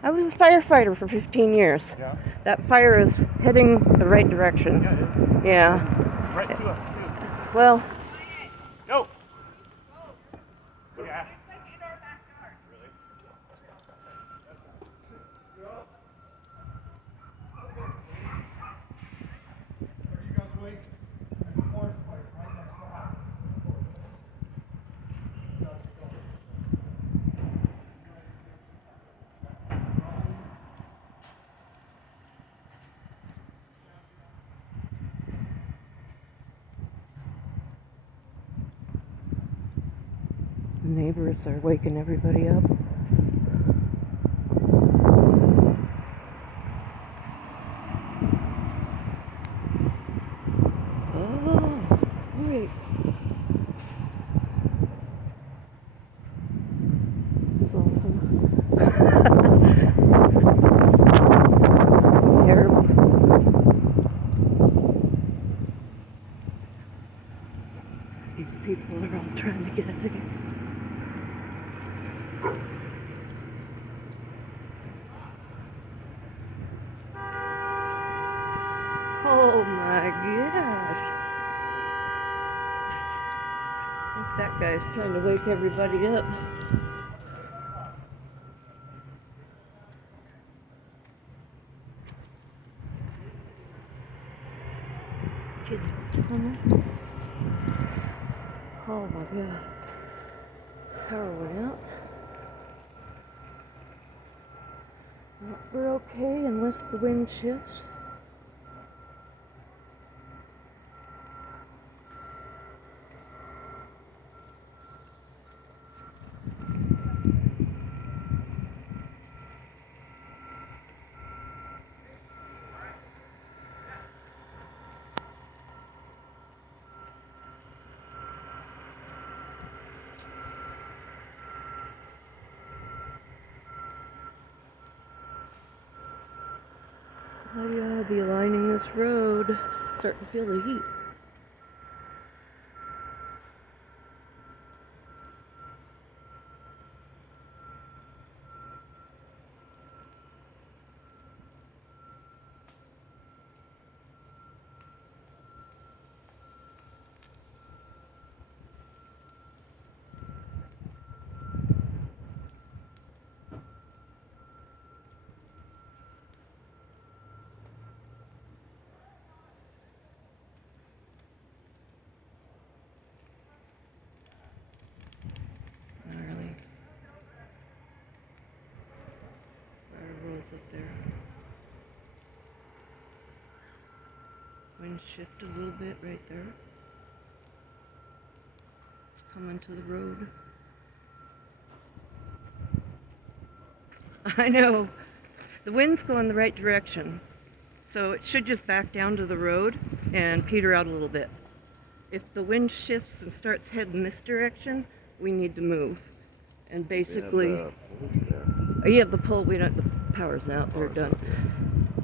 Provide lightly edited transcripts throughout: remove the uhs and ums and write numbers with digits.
I was a firefighter for 15 years. Yeah. That fire is heading the right direction. Yeah, it is. Yeah. Right to us, too. Well, Go! Yeah. Really? the neighbors are waking everybody up. Oh, wait. That's awesome. Terrible. These people are all trying to get out of here. Oh my gosh. I think that guy's trying to wake everybody up. Kids tunnel. Oh my god. Power went out. Well, we're okay unless the wind shifts. Somebody ought to be lining this road. Starting to feel the heat. Gnarly. Fire rolls up there. Wind shift a little bit right there. It's coming to the road. I know. The wind's going the right direction. So it should just back down to the road and peter out a little bit. If the wind shifts and starts heading this direction, we need to move. And basically, yeah, the pole, we don't, the power's out, they're done.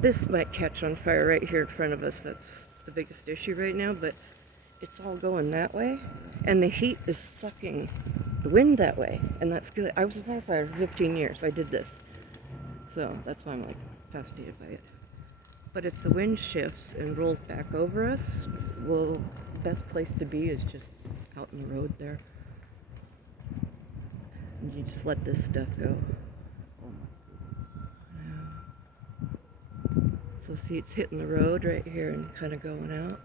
This might catch on fire right here in front of us. That's the biggest issue right now, but it's all going that way. And the heat is sucking the wind that way, and that's good. I was a firefighter for 15 years. I did this. So that's why I'm like fascinated by it. But if the wind shifts and rolls back over us, well, the best place to be is just out in the road there. And you just let this stuff go. Yeah. So see, it's hitting the road right here and kind of going out.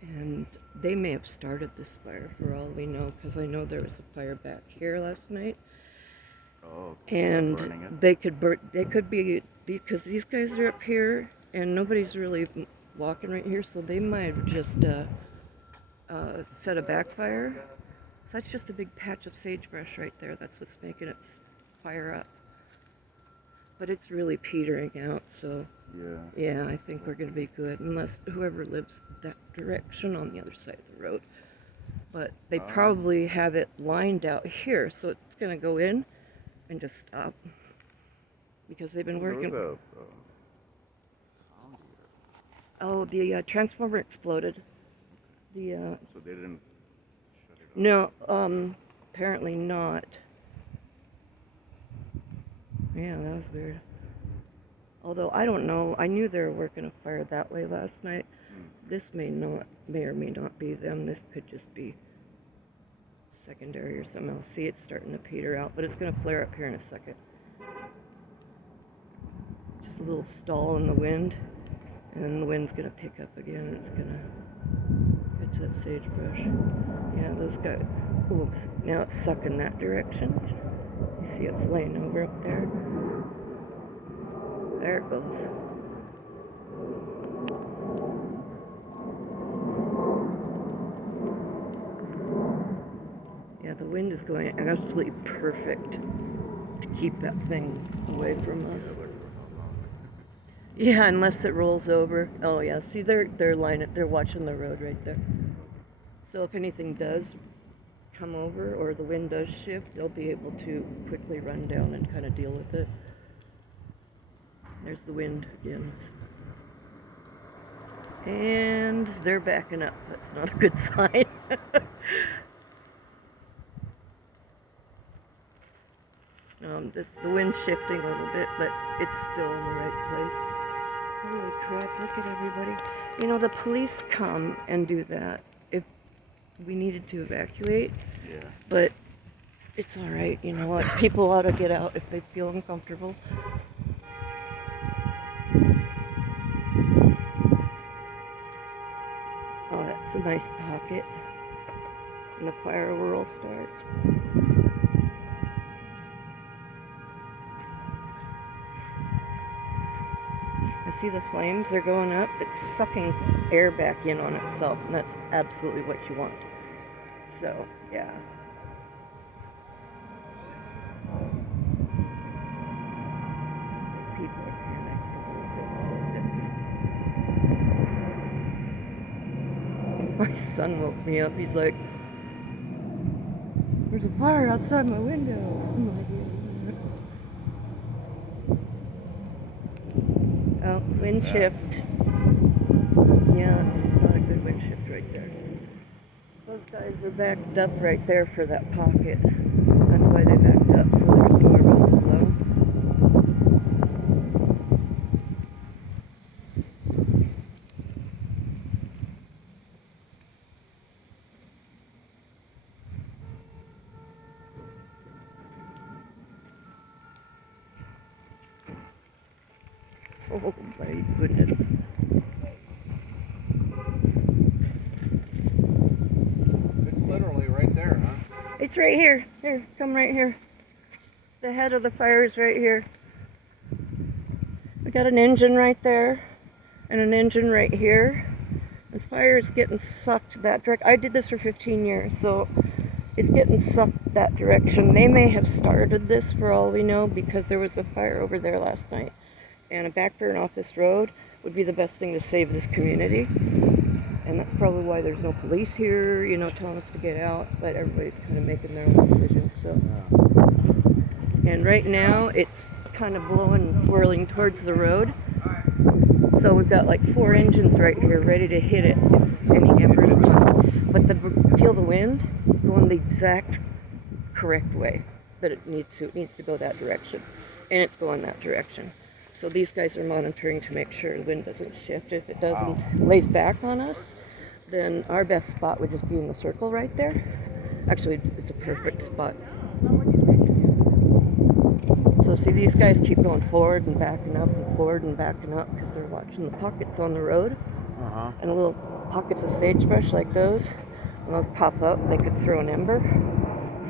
And they may have started this fire for all we know, because I know there was a fire back here last night. Oh, and they could be, because these guys are up here and nobody's really walking right here, so they might have just set a backfire. So that's just a big patch of sagebrush right there. That's what's making it fire up. But it's really petering out, so yeah, I think we're going to be good, unless whoever lives that direction on the other side of the road. But they probably have it lined out here, so it's going to go in and just stop, because they've been working. Oh, the transformer exploded. So they didn't shut it off? No, apparently not. Yeah, that was weird. Although, I don't know. I knew they were working a fire that way last night. This may or may not be them. This could just be secondary or something else. See, it's starting to peter out, but it's going to flare up here in a second. Just a little stall in the wind, and then the wind's going to pick up again, and it's going to get to that sagebrush. Yeah, those guys. Oops. Now it's sucking that direction. You see it's laying over up there. There it goes. Yeah, the wind is going absolutely perfect to keep that thing away from us. Yeah, unless it rolls over. Oh yeah, see they're watching the road right there. So if anything does come over or the wind does shift, they'll be able to quickly run down and kind of deal with it. There's the wind again. And they're backing up. That's not a good sign. The wind's shifting a little bit, but it's still in the right place. Holy crap, look at everybody. You know, the police come and do that if we needed to evacuate. Yeah. But it's all right. You know what? People ought to get out if they feel uncomfortable. Oh, that's a nice pocket. And the fire whirl starts. I see the flames, they're going up. It's sucking air back in on itself, and that's absolutely what you want. So, yeah. People are panicked a little bit. My son woke me up. He's like, "There's a fire outside my window." I'm like, oh, wind shift. Yeah, it's not a good wind shift right there. Those guys were backed up right there for that pocket. That's why they backed up, so there's more room to blow. Oh my goodness. It's literally right there, huh? It's right here. Here, come right here. The head of the fire is right here. We got an engine right there and an engine right here. The fire is getting sucked that direction. I did this for 15 years, so it's getting sucked that direction. They may have started this for all we know because there was a fire over there last night. And a backburn off this road would be the best thing to save this community. And that's probably why there's no police here, you know, telling us to get out, but everybody's kind of making their own decisions, so. And right now, it's kind of blowing and swirling towards the road. So we've got like 4 engines right here ready to hit it if any embers comes. But feel the wind? It's going the exact correct way that it needs to. It needs to go that direction. And it's going that direction. So these guys are monitoring to make sure the wind doesn't shift. If it doesn't, lays back on us, then our best spot would just be in the circle right there. Actually, it's a perfect spot. So see, these guys keep going forward and backing up and forward and backing up because they're watching the pockets on the road. And little pockets of sagebrush like those. When those pop up, they could throw an ember.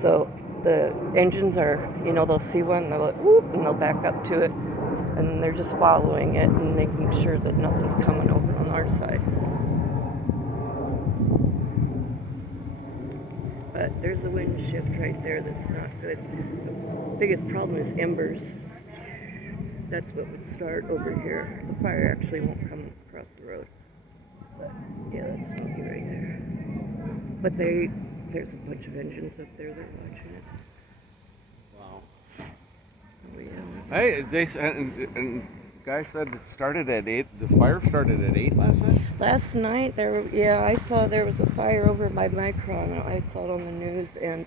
So the engines are, you know, they'll see one, they'll like, whoop, and they'll back up to it. And they're just following it and making sure that nothing's coming over on our side. But there's a wind shift right there that's not good. The biggest problem is embers. That's what would start over here. The fire actually won't come across the road. But yeah, that's smoky right there. But there's a bunch of engines up there, they're watching it. Wow. Oh, yeah. Hey, and guy said it started at 8. The fire started at 8 last night? Last night I saw there was a fire over by Micron. I saw it on the news, and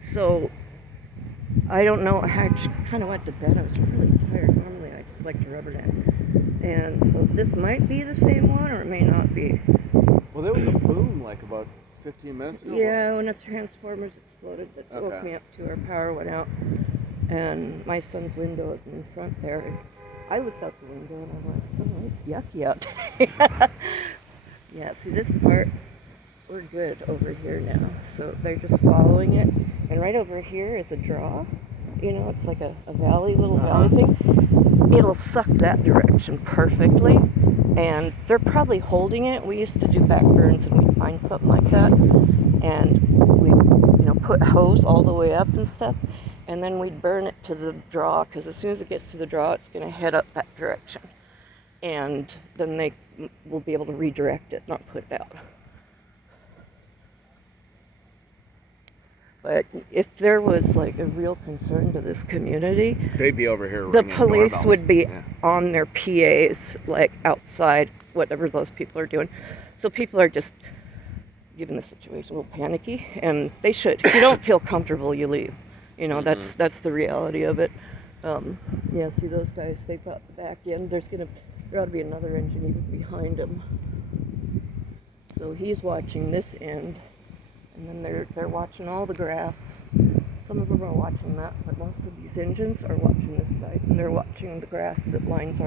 so I don't know. I kind of went to bed. I was really tired. Normally I just like to rubber nap, and so this might be the same one, or it may not be. Well, there was a boom like about 15 minutes ago. Yeah, when the transformers exploded, that woke Okay. me up to our power went out. And my son's window is in front there. And I looked out the window and I'm like, oh, it's yucky out today. Yeah, see this part, we're good over here now. So they're just following it. And right over here is a draw. You know, it's like a valley, little valley thing. It'll suck that direction perfectly. And they're probably holding it. We used to do back burns and we'd find something like that. And we'd, put hose all the way up and stuff. And then we'd burn it to the draw, because as soon as it gets to the draw, it's going to head up that direction. And then they will be able to redirect it, not put it out. But if there was like a real concern to this community, They'd be over here. the ringing police doorbells. would be Yeah. on their PAs, like outside, whatever those people are doing. So people are just, given the situation, a little panicky, and they should. If you don't feel comfortable, you leave. That's the reality of it. Yeah, see those guys, they've got the back end. There ought to be another engine even behind him. So he's watching this end, and then they're watching all the grass. Some of them are watching that, but most of these engines are watching this side, and they're watching the grass that lines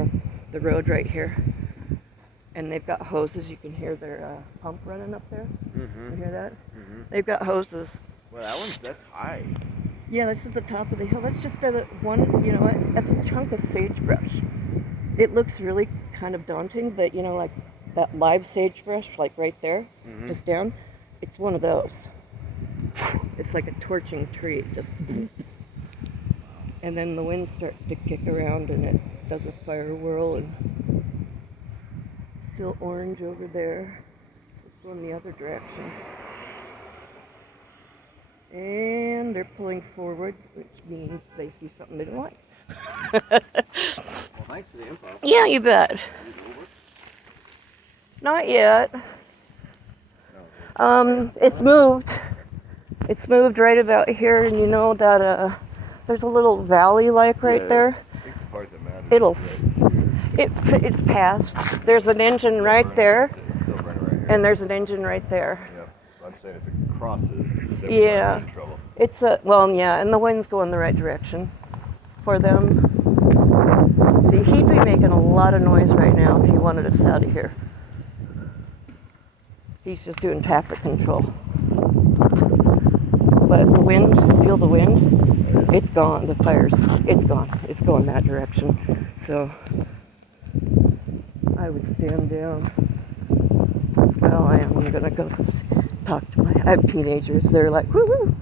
the road right here. And they've got hoses. You can hear their pump running up there. Mm-hmm. You hear that? Mm-hmm. They've got hoses. Well, that's high. Yeah, that's at the top of the hill. That's just that's a chunk of sagebrush. It looks really kind of daunting, but like that live sagebrush, like right there, just down, it's one of those. It's like a torching tree, just. And then the wind starts to kick around and it does a fire whirl, and still orange over there. It's going the other direction. And they're pulling forward, which means they see something they don't like. Well, thanks for the info. Yeah, you bet. Not yet. It's moved. It's moved right about here, and you know that there's a little valley like right there. I think the part that matters. It's past. There's an engine right there, Still burning right here. and there's an engine right there. Yeah, I'm saying if it crosses, then Yeah. we're in trouble. And the wind's going the right direction for them. See, he'd be making a lot of noise right now if he wanted us out of here. He's just doing traffic control. But the wind, feel the wind? It's gone. The fire's, it's gone. It's going that direction. So I would stand down. Well, I'm gonna go talk to I have teenagers. They're like, woo-hoo.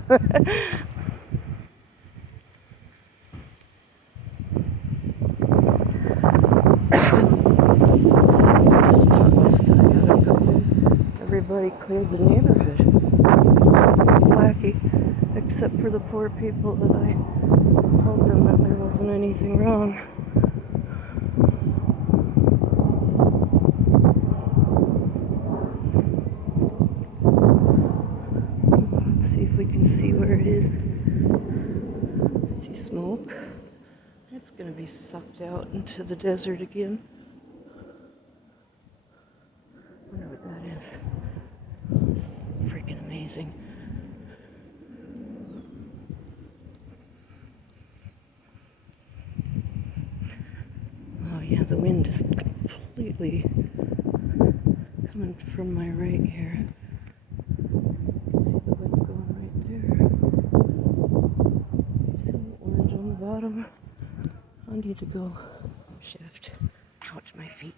Just talk this guy out of going. Everybody cleared the neighborhood. Wacky, except for the poor people that I told them that there wasn't anything wrong. Let's see if we can see where it is. See smoke? It's going to be sucked out into the desert again. I wonder what that is. It's freaking amazing. Oh yeah, the wind is completely coming from my right here. See the wind going right there. See the orange on the bottom? I need to go shift. Ouch, my feet.